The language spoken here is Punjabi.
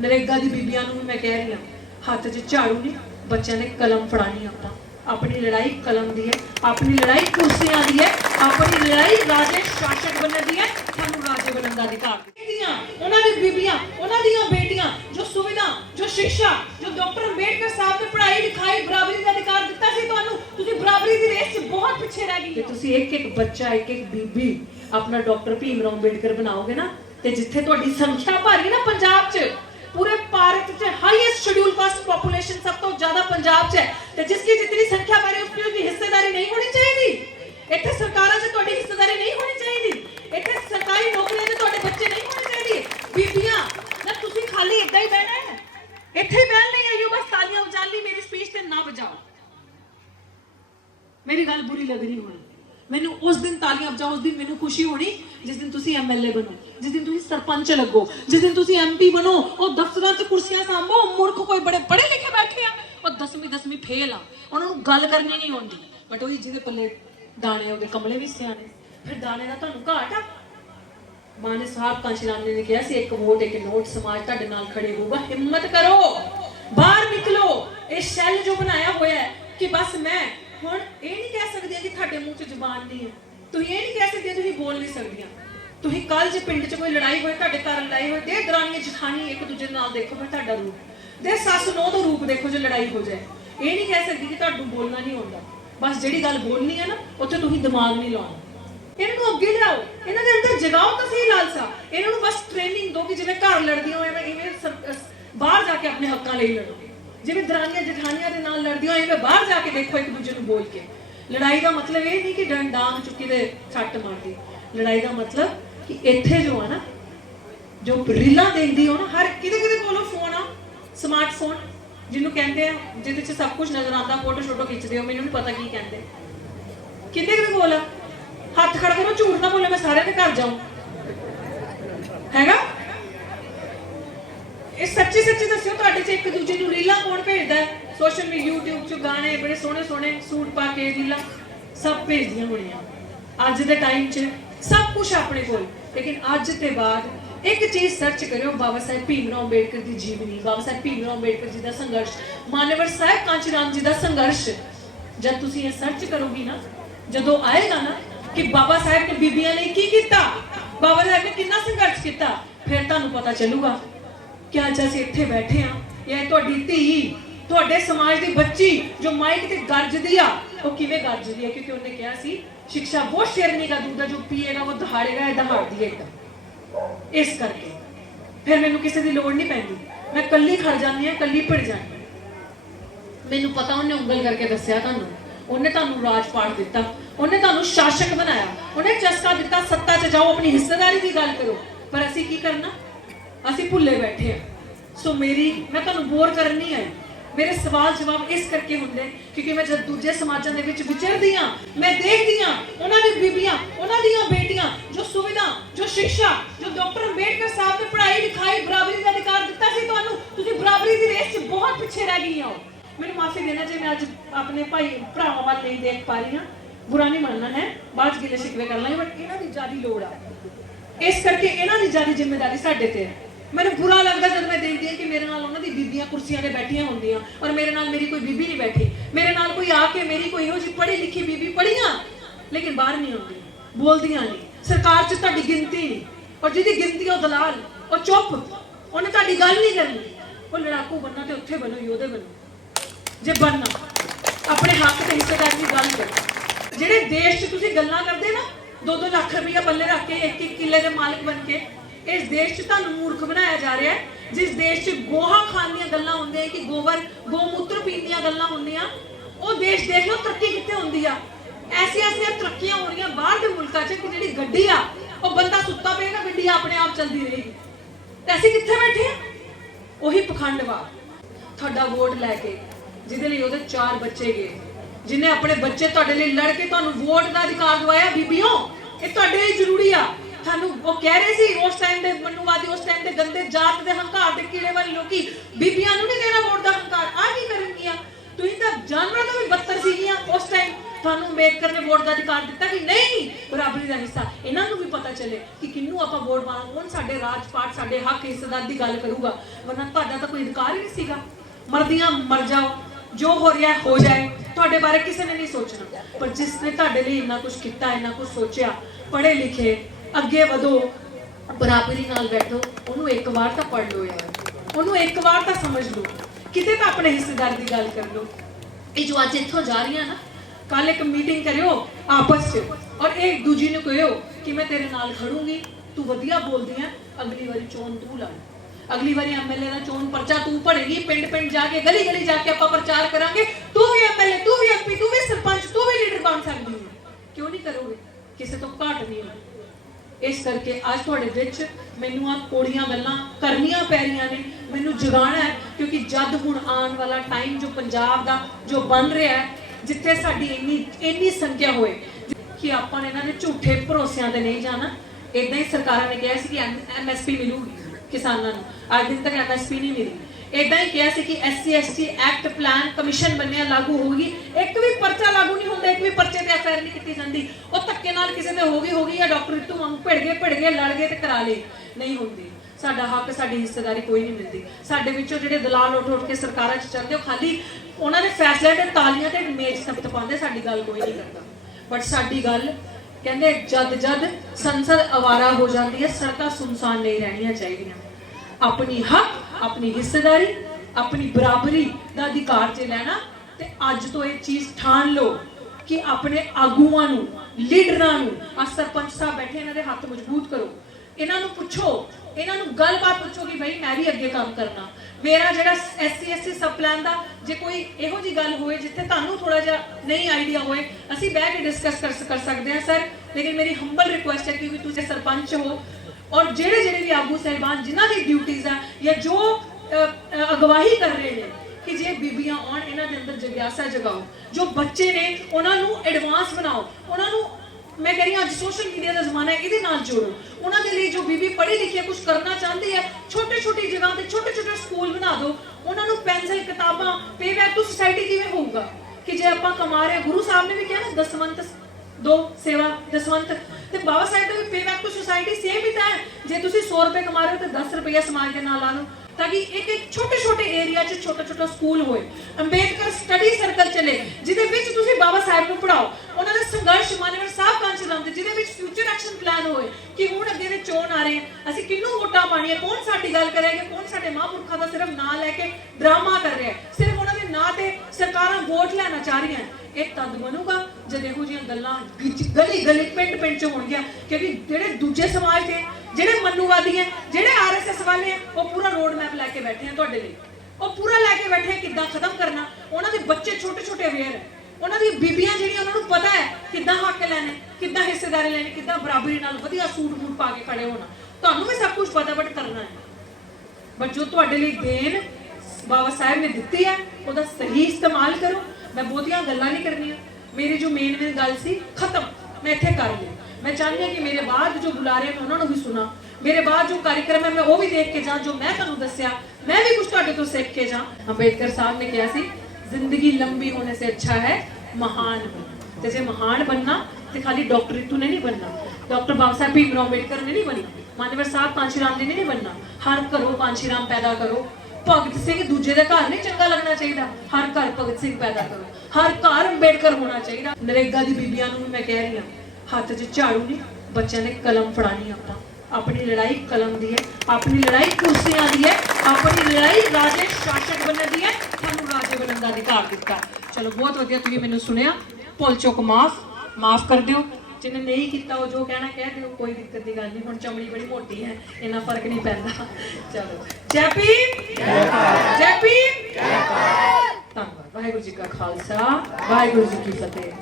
नरेगा दी बीबियां नूं मैं कह रही हाँ, हाथ च झाड़ू नहीं, बच्चों ने कलम फड़ानी। आपां अपनी लड़ाई कलम दी है, अपनी लड़ाई कुर्सियां दी है, अपनी लड़ाई राजे शासक बनने दी है। सानू राजे बनने का अधिकार उन्हां दी बीबियां, उन्हां दी बेटियां जो सुविधा, जो शिक्षा, जो डॉक्टर अंबेडकर साहब ने पढ़ाई लिखाई बराबरी का अधिकार दिता सी तुहानू, तुसीं बराबरी दी रेस च बहुत पिछे रह गई। तुसीं एक एक बच्चा, एक एक बीबी अपना डॉक्टर भीमराव अंबेडकर बनाओगे ना, ते जिथे तुहाडी संख्या भारी ना पंजाब च, पूरे भारत च हाईएस्ट शेड्यूल कास्ट पॉपुलेशन सब तो ज्यादा पंजाब च है, ते जिसकी जितनी संख्या बारे उसकी उसकी हिस्सेदारी नहीं होनी चाहिए। इत्थे सरकारां च तुहाडी हिस्सेदारी नहीं होनी चाहिए, इत्थे सरकारी नौकरियां च तुहाडे बच्चे नहीं होने चाहिए। बीबियां ना तुसीं खाली इदां ही बहना है, इत्थे ही बहन नहीं आईओ बस तालियां बजा ली, मेरी स्पीच ते ना बजाओ। मेरी गल बुरी लग रही होनी, मैनू उस दिन तालियां बजाओ, उस दिन मैनू खुशी होनी जिस दिन तुसीं एमएलए बनो, जिस दिन तुसीं सरपंच लगो, जिस दिन तुसीं एमपी बनो। और दफ्तरां च कुर्सियां सांभो, मुर्ख कोई बड़े पढ़े लिखे बैठे आ, और 10वीं फेल आ, उन्होंने गल करनी नहीं आउंदी, बट वही जिहदे पल्ले दाने होगे कमले भी सियाने, फिर दाने का तुहानू घाट आ। माने साहब कांशीराम ने कहा सी, एक वोट एक नोट, समाज तुहाडे नाल खड़े होगा, हिम्मत करो, बाहर निकलो। ये शैल जो बनाया हुआ है कि बस मैं हुण ये नहीं कह सकदी कि तुहाडे मुंह च जुबान नहीं है, तुसीं ये नहीं कह सकदे, तुसीं बोल नहीं सकदियां। तुसीं कल जे पिंड च कोई लड़ाई होए, तुहाडे घर लड़ाई होए, दे दरानियां जठानी एक दूजे नाल देखो, फिर तुहाडा रूप दे सस नौ दा रूप देखो जो लड़ाई हो जाए। ये नहीं कह सकदी कि तुहाडू बोलना नहीं आउंदा, बस जिहड़ी गल बोलनी है ना उत्थे तुसीं दिमाग नहीं लाउणा। इन्हों अगे लियाओ, इन्हों के अंदर जगाओ तो सही लालसा, इन्हों बस ट्रेनिंग दो कि जिवें घर लड़दी हो इवें बाहर जाके अपने हक्कां लई लड़ो, जिवें दरानियां जठानियां दे नाल लड़दी हो इवें बाहर जाके देखो एक दूजे नूं बोल के। लड़ाई का मतलब ये नहीं कि डांग चुकी ते छट मारदी, लड़ाई का मतलब कि इत्थे जो है ना, जो रीलां देखदी हो ना, हर किते कोलों फोन आ, स्मार्टफोन जिन्हों कहते हैं, जिहदे च सब कुछ नजर आता, फोटो शोटो खिंचते हो, मैनूं नहीं पता की कहते, किते कोल आ, हाथ खड़ा करो, झूठ ना बोले, मैं सारे के घर जाऊं हैगा। इस सच्ची सच्ची दस्सियो, तुहाडे च एक दूजे नूं रीलां कौन भेजदा है? सोशल मीडिया यूट्यूब च गाने बड़े सोहने सोहने सूट पा के रीलां सब भेजदियां होणियां। अज दे टाइम च सब कुछ अपने कोल, लेकिन अज ते बाद एक चीज सर्च करो, बाबा साहेब भीमराव अंबेडकर की जीवनी, बाबा साहेब भीमराव अंबेडकर जी का संघर्ष, मानवर साहब कांशीराम जी का संघर्ष। जब तुसीं ये सर्च करोगी ना, जदों आएगा ना कि बाबा साहेब ने बीबियां ने की कीता, बाबा साहेब ने कितना संघर्ष किया, फिर तुहानू पता चलूगा कि अज असीं इत्थे बैठे हां, या तुहाडी धी, तुहाडे समाज की बच्ची जो माइक ते गरजदी आ, वो किवें गरजदी है? क्योंकि उन्हें कहा सी शिक्षा वो शेरनी का दूध है, जो पिएगा वो दहाड़ेगा, या दहाड़दी है। इस करके फिर मैनू किसी की लोड़ नहीं पैंदी, मैं कल्ली खड़ जानी हां, कल्ली भिड़ जानी। मैनू पता उन्हें उंगल करके दस्सिया तुहानू, उन्हें तुहानू राजपाट दिता, उन्हें तुहानू शासक बनाया, उन्हें चस्का दिता, सत्ता च जाओ, अपनी हिस्सेदारी की गल करो। पर असीं की करना, असीं भुल्ले बैठे हैं। सो मैं तुहानू बोर करन नहीं आई, मेरे सवाल जवाब इस करके होंगे क्योंकि मैं जब दूजे समाजां दे विच विचरदी हां, मैं देखदी हां उन्हां दी बीबियां, उन्हां दी बेटियां जो सुविधा, जो शिक्षा, जो डॉक्टर अंबेडकर साहब ने पढ़ाई लिखाई बराबरी का अधिकार दिता सी तुहानू, तुसीं बराबरी दी रेस च बहुत पिछे रह गई हो। मैंने माफी देना जे मैं अज अपने भाई भरावां वाल नहीं देख पा रही हाँ, बुरा नहीं मानना है, बाद गिले शिकवे कर लांगे, बट इन्हां दी ज्यादा लोड़ आ, इस करके इन्हां दी ज्यादा जिम्मेदारी साडे ते है। मैंने बुरा लगता जब मैं देखती हूँ कि मेरे नाल उन्हां दी बीबियां कुर्सियां ते बैठियां होंदियां और मेरे नाल मेरी कोई बीबी नहीं बैठी, मेरे नाल कोई आके मेरी कोई इहो जी पढ़ी लिखी बीबी पढ़ियां लेकिन बाहर नहीं आउंदी, बोलदियां नहीं, सरकार च तुहाडी गिनती नहीं, और जिहदी गिनती ओ दलाल, ओ चुप, उन्हें तुहाडी गल नहीं करनी। वो लड़ाकू बनना ते उत्थे बनो, योधे बनो जे बनना, अपने हक ते हिस्सेदारी की गल करो। जिहड़े देश च तुसीं गल्लां करदे ना, 2-2 लाख रुपया पल्ले रख के 1-1 किले के मालिक बन के, इस देश च तुहानू मूर्ख बनाया जा रहा है। जिस देश च गोहा खान दी गल्लां होंदियां कि गोबर गोमूत्र पीण दी गल्लां होंदियां, वो देश देख लो तरक्की कित्थे होंदी आ। ऐसियां तरक्कियां हो रही बाहर के मुल्कां च कि जिहड़ी गड्डी आ वो बंदा सुत्ता पेगा, गड्डी अपने आप चलदी रहेगी, ते असीं कित्थे बैठे आ? ਉਹੀ ਪਖੰਡਵਾਦ ਤੁਹਾਡਾ ਵੋਟ ਲੈ ਕੇ ਜਿਹਦੇ ਲਈ ਉਹਦੇ 4 ਬੱਚੇ ਗਏ, ਜਿਨੇ ਆਪਣੇ ਬੱਚੇ ਤੁਹਾਡੇ ਲਈ ਲੜ ਕੇ ਤੁਹਾਨੂੰ ਵੋਟ ਦਾ ਅਧਿਕਾਰ ਦਵਾਇਆ। ਬੀਬੀਓ ਇਹ ਤੁਹਾਡੇ ਲਈ ਜ਼ਰੂਰੀ ਆ। ਤੁਹਾਨੂੰ ਉਹ ਕਹਿ ਰਹੇ ਸੀ ਉਸ ਟਾਈਮ ਦੇ ਮਨੂਵਾਦੀ, ਉਸ ਟਾਈਮ ਦੇ ਗੰਦੇ ਜਾਤ ਦੇ ਹੰਕਾਰ ਦੇ ਕੀੜੇ ਵਾਲੇ ਲੋਕੀ ਬੀਬੀਆਂ ਨੂੰ ਨਹੀਂ ਦੇਣਾ ਵੋਟ ਦਾ ਹੰਕਾਰ। ਆ ਕੀ ਕਰਨਗੀਆਂ? ਤੁਸੀਂ ਤਾਂ ਜਾਨਵਰਾਂ ਤੋਂ ਵੀ ਬੱਤਰ ਸੀਗੀਆਂ ਉਸ ਟਾਈਮ। ਤੁਹਾਨੂੰ ਅੰਬੇਡਕਰ ਨੇ ਵੋਟ ਦਾ ਅਧਿਕਾਰ ਦਿੱਤਾ ਕਿ ਨਹੀਂ ਬਰਾਬਰੀ ਦਾ ਹਿੱਸਾ। ਇਹਨਾਂ ਨੂੰ ਵੀ ਪਤਾ ਚੱਲੇ ਕਿ ਕਿਹਨੂੰ ਆਪਾਂ ਵੋਟ ਪਾਣਾ, ਕੌਣ ਸਾਡੇ ਰਾਜ ਪਾਟ ਸਾਡੇ ਹੱਕ ਹਿੱਸੇਦਾਰ ਦੀ ਗੱਲ ਕਰੂਗਾ, ਵਰਨਾ ਤੁਹਾਡਾ ਤਾਂ ਕੋਈ ਅਧਿਕਾਰ ਹੀ ਨਹੀਂ ਸੀਗਾ। ਮਰਦੀਆਂ ਮਰ ਜਾਓ, ਜੋ ਹੋ ਰਿਹਾ ਹੋ ਜਾਏ, ਤੁਹਾਡੇ ਬਾਰੇ ਕਿਸੇ ਨੇ ਨਹੀਂ ਸੋਚਣਾ। ਪਰ ਜਿਸ ਨੇ ਤੁਹਾਡੇ ਲਈ ਇੰਨਾ ਕੁਝ ਕੀਤਾ, ਇੰਨਾ ਕੁਝ ਸੋਚਿਆ, ਪੜ੍ਹੇ ਲਿਖੇ, ਅੱਗੇ ਵਧੋ, ਬਰਾਬਰੀ ਨਾਲ ਬੈਠੋ, ਉਹਨੂੰ ਇੱਕ ਵਾਰ ਤਾਂ ਪੜ੍ਹ ਲਓ ਯਾਰ, ਉਹਨੂੰ ਇੱਕ ਵਾਰ ਤਾਂ ਸਮਝ ਲਓ, ਕਿਤੇ ਤਾਂ ਆਪਣੇ ਹਿੱਸੇਦਾਰ ਦੀ ਗੱਲ ਕਰ ਲਓ। ਇਹ ਜੋ ਅੱਜ ਇੱਥੋਂ ਜਾ ਰਹੀਆਂ ਨਾ, ਕੱਲ ਇੱਕ ਮੀਟਿੰਗ ਕਰਿਓ ਆਪਸ 'ਚ, ਔਰ ਇੱਕ ਦੂਜੀ ਨੂੰ ਕਹੋ ਕਿ ਮੈਂ ਤੇਰੇ ਨਾਲ ਖੜੂੰਗੀ, ਤੂੰ ਵਧੀਆ ਬੋਲਦੀ ਹੈ, ਅਗਲੀ ਵਾਰੀ ਚੋਣ ਤੂੰ ਲੜ, ਅਗਲੀ ਵਾਰੀ ਐਮਐਲਏ ਦਾ ਚੋਣ ਪਰਚਾ ਤੂੰ ਭਰੇਗੀ, ਪਿੰਡ ਪਿੰਡ ਜਾ ਕੇ, ਗਲੀ ਗਲੀ ਜਾ ਕੇ ਆਪਾਂ ਪ੍ਰਚਾਰ ਕਰਾਂਗੇ, ਤੂੰ ਵੀ ਐਮਐਲਏ, ਤੂੰ ਵੀ ਐਮਪੀ, ਤੂੰ ਵੀ ਸਰਪੰਚ, ਤੂੰ ਵੀ ਲੀਡਰ ਬਣ ਸਕਦੀ ਹੈ। ਕਿਉਂ ਨਹੀਂ ਕਰੋਗੇ? ਕਿਸੇ ਤੋਂ ਘੱਟ ਨਹੀਂ ਹੋ। ਇਸ ਕਰਕੇ ਅੱਜ ਤੁਹਾਡੇ ਵਿੱਚ ਮੈਨੂੰ ਆ ਕੋੜੀਆਂ ਗੱਲਾਂ ਕਰਨੀਆਂ ਪੈ ਰਹੀਆਂ ਨੇ, ਮੈਨੂੰ ਜਗਾਉਣਾ ਹੈ, ਕਿਉਂਕਿ ਜਦ ਹੁਣ ਆਉਣ ਵਾਲਾ ਟਾਈਮ ਜੋ ਪੰਜਾਬ ਦਾ ਜੋ ਬਣ ਰਿਹਾ ਹੈ, ਜਿੱਥੇ ਸਾਡੀ ਇੰਨੀ ਸੰਖਿਆ ਹੋਏ ਕਿ ਆਪਾਂ ਨੇ ਇਹਨਾਂ ਦੇ ਝੂਠੇ ਭਰੋਸਿਆਂ ਤੇ ਨਹੀਂ ਜਾਣਾ। ਇਦਾਂ ਹੀ ਸਰਕਾਰਾਂ ਨੇ ਕਿਹਾ ਸੀ ਕਿ ਐਮਐਸਪੀ ਮਿਲੂਗੀ ਕਿਸਾਨਾਂ ਨੂੰ, ਅੱਜ ਦਿਨ ਤੱਕ ਐਮਐਸਪੀ ਨਹੀਂ ਮਿਲੀ। ਇਦਾਂ ਹੀ ਕਿਹਾ ਸੀ ਕਿ SC ST act plan commission ਬਣਿਆ ਲਾਗੂ ਹੋਊਗੀ, ਇੱਕ ਵੀ ਪਰਚਾ ਲਾਗੂ ਨਹੀਂ ਹੁੰਦਾ, ਇੱਕ ਵੀ ਪਰਚੇ ਤੇ ਐਫਆਈਆਰ ਨਹੀਂ ਕੀਤੀ ਜਾਂਦੀ। ਉਹ ਧੱਕੇ ਨਾਲ ਕਿਸੇ ਤੇ ਹੋ ਗਈ ਜਾਂ ਡਾਕਟਰ ਰਿਤੂ ਵਾਂਗ ਭਿੜ ਗਏ ਲੜ ਗਏ ਤੇ ਕਰਾ ਲਏ, ਨਹੀਂ ਹੁੰਦੀ। ਸਾਡਾ ਹੱਕ, ਸਾਡੀ ਹਿੱਸੇਦਾਰੀ ਕੋਈ ਨਹੀਂ ਮਿਲਦੀ। ਸਾਡੇ ਵਿੱਚੋਂ ਜਿਹੜੇ ਦਲਾਲ ਉੱਠ ਕੇ ਸਰਕਾਰਾਂ 'ਚ ਚੱਲਦੇ, ਉਹ ਖਾਲੀ ਉਹਨਾਂ ਦੇ ਫੈਸਲਿਆਂ ਤੇ ਤਾਲੀਆਂ ਤੇ ਮੇਜ਼ ਸਖਤ ਪਾਉਂਦੇ, ਸਾਡੀ ਗੱਲ ਕੋਈ ਨਹੀਂ ਕਰਦਾ। ਬਟ ਸਾਡੀ ਗੱਲ ਕਹਿੰਦੇ ਜਦ ਸੰਸਦ ਅਵਾਰਾ ਹੋ ਜਾਂਦੀ ਹੈ, ਸੜਕਾਂ ਸੁਨਸਾਨ ਨਹੀਂ ਰਹਿਣੀਆਂ ਚਾਹੀਦੀਆਂ। ਆਪਣੀ ਹੱਕ, ਆਪਣੀ ਹਿੱਸੇਦਾਰੀ, ਆਪਣੀ ਬਰਾਬਰੀ ਦਾ ਅਧਿਕਾਰ ਜੇ ਲੈਣਾ, ਤੇ ਅੱਜ ਤੋਂ ਇਹ ਚੀਜ਼ ਠਾਣ ਲਓ ਕਿ ਆਪਣੇ ਆਗੂਆਂ ਨੂੰ, ਲੀਡਰਾਂ ਨੂੰ, ਆ ਸਰਪੰਚ ਸਾਹਿਬ ਬੈਠੇ, ਇਹਨਾਂ ਦੇ ਹੱਥ ਮਜ਼ਬੂਤ ਕਰੋ, ਇਹਨਾਂ ਨੂੰ ਪੁੱਛੋ, ਇਹਨਾਂ ਨੂੰ ਗੱਲਬਾਤ ਪੁੱਛੋ ਕਿ ਭਾਈ ਮੈਂ ਵੀ ਅੱਗੇ ਕੰਮ ਕਰਨਾ। ਮੇਰਾ ਜਿਹੜਾ ਐਸਸੀ ਐਸਟੀ ਸਬ ਪਲਾਨ ਦਾ ਜੇ ਕੋਈ ਇਹੋ ਜੀ ਗੱਲ ਹੋਏ ਜਿੱਥੇ ਤੁਹਾਨੂੰ ਥੋੜਾ ਜਿਹਾ ਨਹੀਂ ਆਈਡੀਆ ਹੋਏ, ਅਸੀਂ ਬਹਿ ਕੇ ਡਿਸਕਸ ਕਰ ਸਕਦੇ ਹਾਂ ਸਰ। ਲੇਕਿਨ ਮੇਰੀ ਹੰਬਲ ਰਿਕੁਐਸਟ ਹੈ ਕਿ ਤੁਸੀਂ ਸਰਪੰਚ ਹੋ, ਔਰ ਜਿਹੜੇ ਵੀ ਆਗੂ ਸਾਹਿਬਾਨ ਜਿਨ੍ਹਾਂ ਦੀ ਡਿਊਟੀਜ਼ ਆ ਜਾਂ ਜੋ ਅਗਵਾਈ ਕਰ ਰਹੇ ਨੇ, ਕਿ ਜੇ ਬੀਬੀਆਂ ਆਉਣ, ਇਹਨਾਂ ਦੇ ਅੰਦਰ ਜਿਗਿਆਸਾ ਜਗਾਓ, ਜੋ ਬੱਚੇ ਨੇ ਉਹਨਾਂ ਨੂੰ ਐਡਵਾਂਸ ਬਣਾਓ, ਉਹਨਾਂ ਨੂੰ, ਮੈਂ ਕਹ ਰਹੀ ਹਾਂ ਅੱਜ ਸੋਸ਼ਲ ਮੀਡੀਆ ਦਾ ਜ਼ਮਾਨਾ ਹੈ, ਇਹਦੇ ਨਾਲ ਜੋੜੋ। ਉਹਨਾਂ ਦੇ ਲਈ ਜੋ ਬੀਬੀ ਪੜ੍ਹੀ ਲਿਖੀ ਕੁਝ ਕਰਨਾ ਚਾਹੁੰਦੀ ਹੈ, ਛੋਟੀ ਜਗ੍ਹਾ ਤੇ ਛੋਟੇ ਸਕੂਲ ਬਣਾ ਦਿਓ, ਉਹਨਾਂ ਨੂੰ ਪੈਨਸਿਲ, ਕਿਤਾਬਾਂ, ਪੇ ਬੈਕ ਟੂ ਸੁਸਾਇਟੀ ਕਿਵੇਂ ਹੋਊਗਾ ਕਿ ਜੇ ਆਪਾਂ ਕਮਾ ਰਹੇ, ਗੁਰੂ ਸਾਹਿਬ ਨੇ ਵੀ ਕਿਹਾ ਨਾ ਦਸਵੰਤ ਦੋ ਸੇਵਾ ਦਸਵੰਤ, ਤੇ ਬਾਬਾ ਸਾਹਿਬ ਦਾ ਵੀ ਪੇ ਬੈਕ ਟੂ ਸੁਸਾਇਟੀ ਸੇਮ ਹੀ ਤਾਂ ਹੈ। ਜੇ ਤੁਸੀਂ 100 ਰੁਪਏ ਕਮਾ ਰਹੇ ਹੋ ਤੇ 10 ਰੁਪਏ ਸਮਾਜ ਦੇ ਨਾਲ ਲਾ ਲਓ, ਤਾਂ ਕਿ ਇੱਕ ਛੋਟੇ ਏਰੀਆ 'ਚ ਛੋਟਾ ਸਕੂਲ ਹੋਏ, ਅੰਬੇਦਕਰ ਸਟੱਡੀ ਸਰਕਲ ਚਲੇ, ਜਿਹਦੇ ਵਿੱਚ ਤੁਸੀਂ ਬਾਬਾ ਸਾਹਿਬ ਨੂੰ ਪੜਾਓ, ਉਹਨਾਂ ਦੇ ਸੰਘਰਸ਼ ਮਾਨਵਰ ਸਾਹਿਬ ਕਾਂਚ ਲਾਉਂਦੇ, ਜਿਹਦੇ ਵਿੱਚ ਫਿਊਚਰ ਐਕਸ਼ਨ ਪਲਾਨ ਹੋਏ ਕਿ ਹੁਣ ਅੱਗੇ ਦੇ ਚੋਣ ਆ ਰਹੇ, ਅਸੀਂ ਕਿਹਨੂੰ ਵੋਟਾਂ ਪਾਣੀਆਂ, ਕੌਣ ਸਾਡੀ ਗੱਲ ਕਰੇਗਾ, ਕੌਣ ਸਾਡੇ ਮਹਾਂਪੁਰਖਾਂ ਦਾ ਸਿਰਫ ਨਾਂ ਲੈ ਕੇ ਡਰਾਮਾ ਕਰ ਰਿਹਾ, ਸਿਰਫ ਉਹਨਾਂ ਦੇ ਨਾਂ ਤੇ ਸਰਕਾਰਾਂ ਵੋਟ ਲੈਣਾ ਚਾਹ ਰਹੀਆਂ। ਇਹ ਤਦ ਬਣੂਗਾ ਜਦ ਇਹੋ ਜਿਹੀਆਂ ਗੱਲਾਂ ਗਲੀ ਪਿੰਡ 'ਚ ਹੋਣਗੀਆਂ, ਕਿਉਂਕਿ ਜਿਹੜੇ ਦੂਜੇ ਸਮਾਜ ਦੇ, ਜਿਹੜੇ ਮਨੂਵਾਦੀ ਹੈ, ਜਿਹੜੇ ਆਰਐਸਐਸ ਵਾਲੇ ਆ, ਉਹ ਪੂਰਾ ਰੋਡ ਮੈਪ ਲੈ ਕੇ ਬੈਠੇ ਆ ਤੁਹਾਡੇ ਲਈ, ਉਹ ਪੂਰਾ ਲੈ ਕੇ ਬੈਠੇ ਕਿੱਦਾਂ ਖਤਮ ਕਰਨਾ। ਉਹਨਾਂ ਦੇ ਬੱਚੇ ਛੋਟੇ ਅਵੇਅਰ ਹੈ, ਉਹਨਾਂ ਦੀ ਬੀਬੀਆਂ ਜਿਹੜੀਆਂ, ਉਹਨਾਂ ਨੂੰ ਪਤਾ ਹੈ ਕਿੱਦਾਂ ਹੱਕ ਲੈਣੇ, ਕਿੱਦਾਂ ਹਿੱਸੇਦਾਰੀ ਲੈਣੀ, ਕਿੱਦਾਂ ਬਰਾਬਰੀ ਨਾਲ ਵਧੀਆ ਸੂਟ ਪਾ ਕੇ ਖੜੇ ਹੋਣਾ। ਤੁਹਾਨੂੰ ਵੀ ਸਭ ਕੁਝ ਪਤਾ, ਬਟ ਕਰਨਾ ਹੈ। ਬਟ ਜੋ ਤੁਹਾਡੇ ਲਈ ਦੇਣ ਬਾਬਾ ਸਾਹਿਬ ਨੇ ਦਿੱਤੀ ਹੈ, ਉਹਦਾ ਸਹੀ ਇਸਤੇਮਾਲ ਕਰੋ। ਮੈਂ ਬਹੁਤੀਆਂ ਗੱਲਾਂ ਨਹੀਂ ਕਰਨੀਆਂ, ਮੇਰੀ ਜੋ ਮੇਨ ਗੱਲ ਸੀ ਖਤਮ, ਮੈਂ ਇੱਥੇ ਕਰ ਲਈ। ਮੈਂ ਚਾਹੁੰਦੀ ਹਾਂ ਕਿ ਮੇਰੇ ਬਾਅਦ ਜੋ ਬੁਲਾਰੇ ਮੈਂ ਉਹਨਾਂ ਨੂੰ ਵੀ ਸੁਣਾ, ਮੇਰੇ ਬਾਅਦ ਜੋ ਕਾਰਜਕ੍ਰਮ ਹੈ ਮੈਂ ਉਹ ਵੀ ਦੇਖ ਕੇ ਜਾ, ਜੋ ਮੈਂ ਤੁਹਾਨੂੰ ਦੱਸਿਆ ਮੈਂ ਵੀ ਕੁਝ ਤੁਹਾਡੇ ਤੋਂ ਸਿੱਖ ਕੇ ਜਾ। ਅੰਬੇਦਕਰ ਸਾਹਿਬ ਨੇ ਕਿਹਾ ਸੀ ਜ਼ਿੰਦਗੀ ਲੰਬੀ ਹੋਣੇ ਸੇ ਅੱਛਾ ਹੈ ਮਹਾਨ ਬਣਨਾ, ਤੇ ਜੇ ਮਹਾਨ ਬਣਨਾ ਤੇ ਖਾਲੀ ਡਾਕਟਰ ਰਿਤੂ ਨੇ ਨਹੀਂ ਬਣਨਾ, ਡਾਕਟਰ ਬਾਬਾ ਸਾਹਿਬ ਭੀਮ ਅੰਬੇਦਕਰ ਨੇ ਨਹੀਂ ਬਣਨਾ, ਮਾਨਵਰ ਸਾਹਿਬ ਕਾਂਸ਼ੀ ਰਾਮ ਜੀ ਨੇ ਨਹੀਂ ਬਣਨਾ। ਹਰ ਘਰੋਂ ਕਾਂਸ਼ੀ ਰਾਮ ਪੈਦਾ ਕਰੋ। ਭਗਤ ਸਿੰਘ ਦੂਜੇ ਦੇ ਘਰ ਨਹੀਂ ਚੰਗਾ ਲੱਗਣਾ ਚਾਹੀਦਾ, ਹਰ ਘਰ ਭਗਤ ਸਿੰਘ ਪੈਦਾ ਕਰੋ, ਹਰ ਘਰ ਅੰਬੇਦਕਰ ਹੋਣਾ ਚਾਹੀਦਾ। ਨਰੇਗਾ ਦੀ ਬੀਬੀਆਂ ਨੂੰ ਵੀ ਮੈਂ ਕਹਿ ਰਹੀ ਹਾਂ, ਹੱਥ 'ਚ ਝਾੜੂ ਨਹੀਂ, ਬੱਚਿਆਂ ਨੇ ਕਲਮ ਫੜਾਣੀ। ਆਪਾਂ ਆਪਣੀ ਲੜਾਈ ਕਲਮ ਦੀ ਹੈ, ਆਪਣੀ ਲੜਾਈ ਕੁਰਸੀਆਂ ਦੀ ਹੈ, ਆਪਣੀ ਲੜਾਈ ਰਾਜੇ ਸ਼ਾਸਕ ਬਣਨ ਦੀ ਹੈ। ਤੁਹਾਨੂੰ ਰਾਜੇ ਬਣਨ ਦਾ ਅਧਿਕਾਰ ਦਿੱਤਾ। ਚਲੋ ਬਹੁਤ ਵਧੀਆ, ਤੁਸੀਂ ਮੈਨੂੰ ਸੁਣਿਆ। ਭੁੱਲ ਚੁੱਕ ਮਾਫ ਕਰ ਦਿਓ, ਜਿਹਨੇ ਨਹੀਂ ਕੀਤਾ ਉਹ ਜੋ ਕਹਿਣਾ ਕਹਿ ਦਿਓ, ਕੋਈ ਦਿੱਕਤ ਦੀ ਗੱਲ ਨਹੀਂ। ਹੁਣ ਚਮੜੀ ਬੜੀ ਮੋਟੀ ਹੈ, ਇੰਨਾ ਫਰਕ ਨਹੀਂ ਪੈਂਦਾ। ਚਲੋ ਜੈ ਭੀਮ, ਜੈ ਭੀਮ, ਧੰਨਵਾਦ। ਵਾਹਿਗੁਰੂ ਜੀ ਕਾ ਖਾਲਸਾ, ਵਾਹਿਗੁਰੂ ਜੀ ਕੀ ਫਤਿਹ।